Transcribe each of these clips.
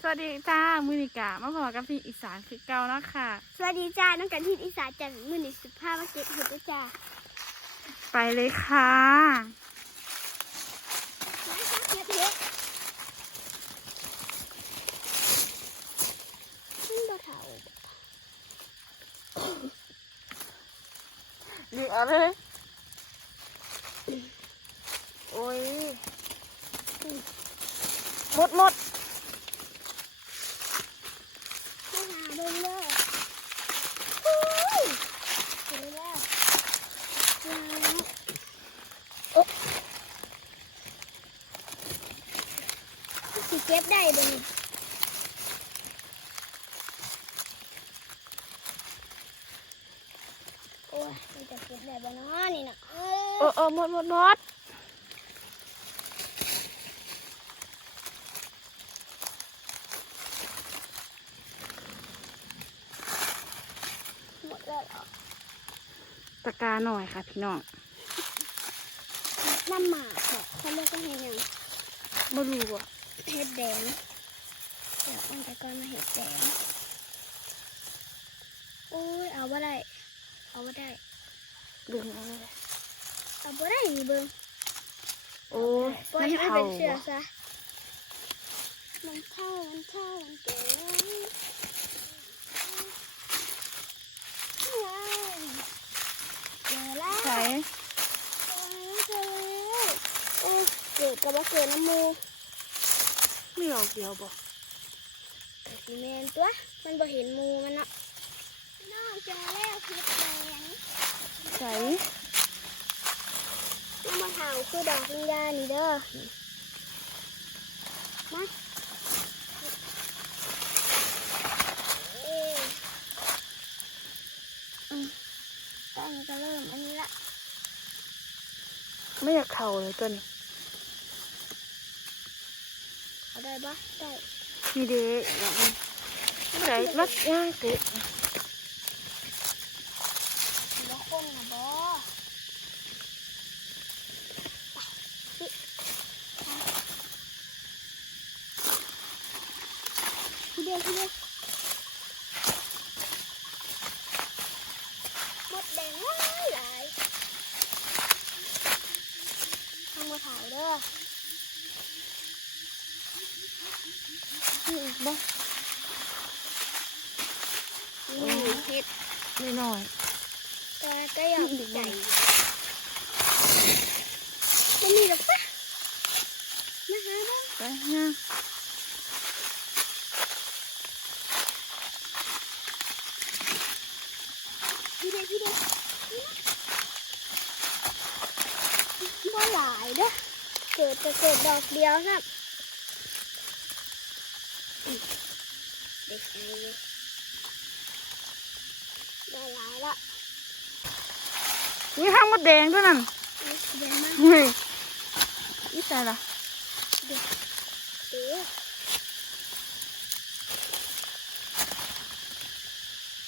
สวัสดีจ้ามือนิกามาพบกับพี่อีสานคือเก่าแล้วค่ะ สวัสดีจ้าน้องกันทินอีสานจากมือหนึ่งสิบห้ามาเก็บเห็ดด้วยจ้าไปเลยค่ะเห็ดเห็ดมันบ่เท่าเหลือเลยโอ้ยหมดหมด ไม่หาเบิ่งเลยอุ้ยเจอแล้วว้าวโอ๊ะสิ เก็บได้บ่นี่โอ้ยมันจะเก็บได้บ่เนาะนี่นะเอโอ้อโอ้หมดหมดหมดหมดแล้วเหรอตะกร้าหน่อยค่ะพี่น้องน้ำหมากบอกเขาเรียกว่าเห็ดหยังไม่รู้อะ เห็ดแดงเดี๋ยวมันจะก่อนมาเห็ดแดงอุ้ยเอาบ่ได้ เอาบ่ได้ดึงเอาเลยเอาบ่ได้นี่เบิ่งโอ้ยปล่อยมันให้มันเผาเป็นเสือบ่ซะมันเข้ามันเข้ามันเก๋เจอแล้วใส่เจอแล้วโอ้ยเกิดกับว่าเกิดน้ำมู ไม่เอาเกี่ยวบ่สีแมนตัว มันบ่เห็นมูมันเนาะน้องเจอแล้วคลิปแดงใส่น้ำมะขาวคือดอกลิงดานี่เด้อมาเอ้ยอืมต้องจะเริ่มอันนี้ละ ไม่อยากเข่าเลยตัวนี้ เอาได้ปะได้มีเด็กอย่าง นี้ใส่มัดย่างเตะบ่คนนะบ่พี่เดียวพี่เดียวหมดแดงหลายหลายทางมาถ่ายเด้อนี่อีกบ่นี่เห็ดไม่น้อยตัวก็อยากใหญ่ไม่มีหรอกปะมาหาบ้างไปย่างพี่เด็กพี่เด็กบ่หลายเด้อเกิดจะเกิดดอกเดียวครับ เด็กไอ้ได้หลายละมีข้างมดแดงด้วยนั่นนี่เดี๋ยวมาเฮ้ยอีใส่ละเดี๋ยวเออ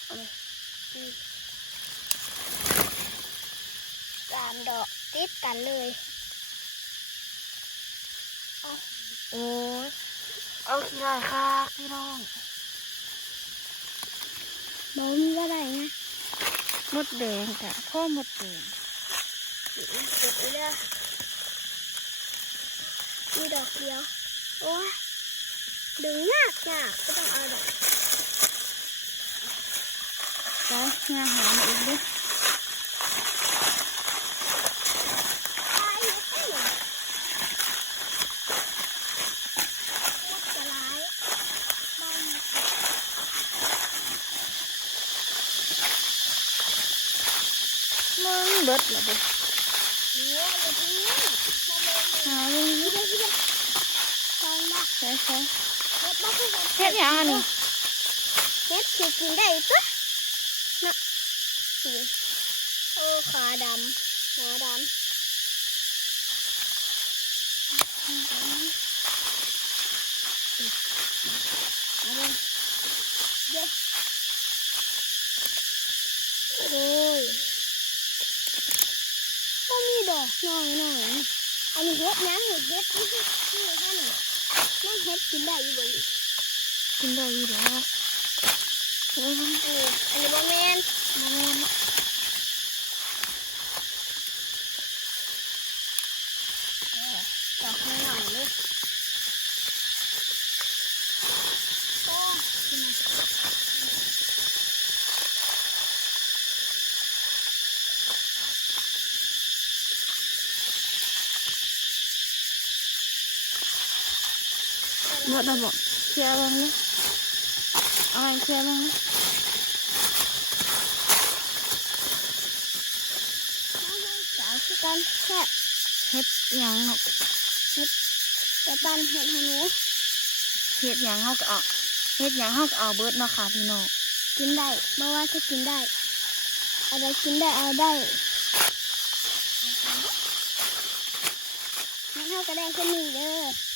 เอาเลยอืมสามดอกติดกันเลย โอ้ยเอาขี้ได้ค่ะพี่น้อง บอมีอะไรนะหมดแดงค่ะพ่อมดแดงเก็บเลยมีดอกเดียว โอ้ยดึงยากยากก็ต้องเอาดอกไปงาหามาอีกด้วยายให้หน่อยมดจะร้ายบ้าน มึงเบิดเหรอบ่เนื้ออย่าทิ้งมาเลยหาเลยพี่เด็กพี่เด็กตอนมาใส่ใส่เฮ็ดมาคือเฮ็ดหยังอันนี้เฮ็ดสิกินได้ปะน่ะสิโอ้ขาดำหัวดำเอาเลยเดี๋ยวโอ้ย ก็มีดอกหน่อยหน่อยอันนี้เฮ็ดน้ำหรือเฮ็ดที่ที่ที่ท่านน่ะมันเฮ็ดกินได้อยู่บ่นี่กินได้อยู่แล้วโอ้ยอันนี้อันนี้บ่แม่นบ่แม่น เออดอกหน่อยๆเลยโอ้ย มื่อเราบอกเคลียร์ลงนี่เอาไว้เคลียร์ลงนี่สาวคือกันแค่เฮ็ดหยังเนาะจะปันเห็ดให้หนูเฮ็ดหยังเฮาก็เอาเฮ็ดหยังเฮาก็เอาเบิดเนาะค่ะพี่น้องกินได้ไม่ว่าจะกินได้อะไรกินได้เอาได้งั้นเท่าก็ได้แค่นี้เด้อ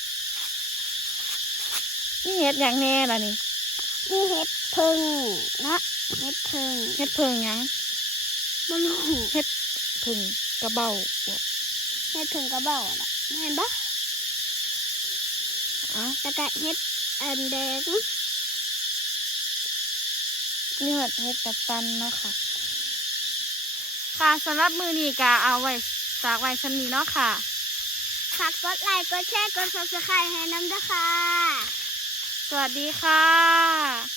นี่เฮ็ดหยังแน่ล่ะนี่นี่เห็ดพึ่งนะเห็ดพึ่งเฮ็ดเพิงหยังบะหมี่เฮ็ดเพิงกระเบ้าบ่เห็ดพึ่งกระเบ้าล่ะแม่นปะเอ้าแล้วก็เห็ดอันแดงนี่เฮ็ดเฮ็ดกับตันเนาะค่ะ ค่ะสำหรับมือนี้ก็เอาไว้ฝากไว้ซำนี้เนาะค่ะฝากกดไลค์กดแชร์กดซับสไครต์ให้น้ำด้วยค่ะ สวัสดีค่ะ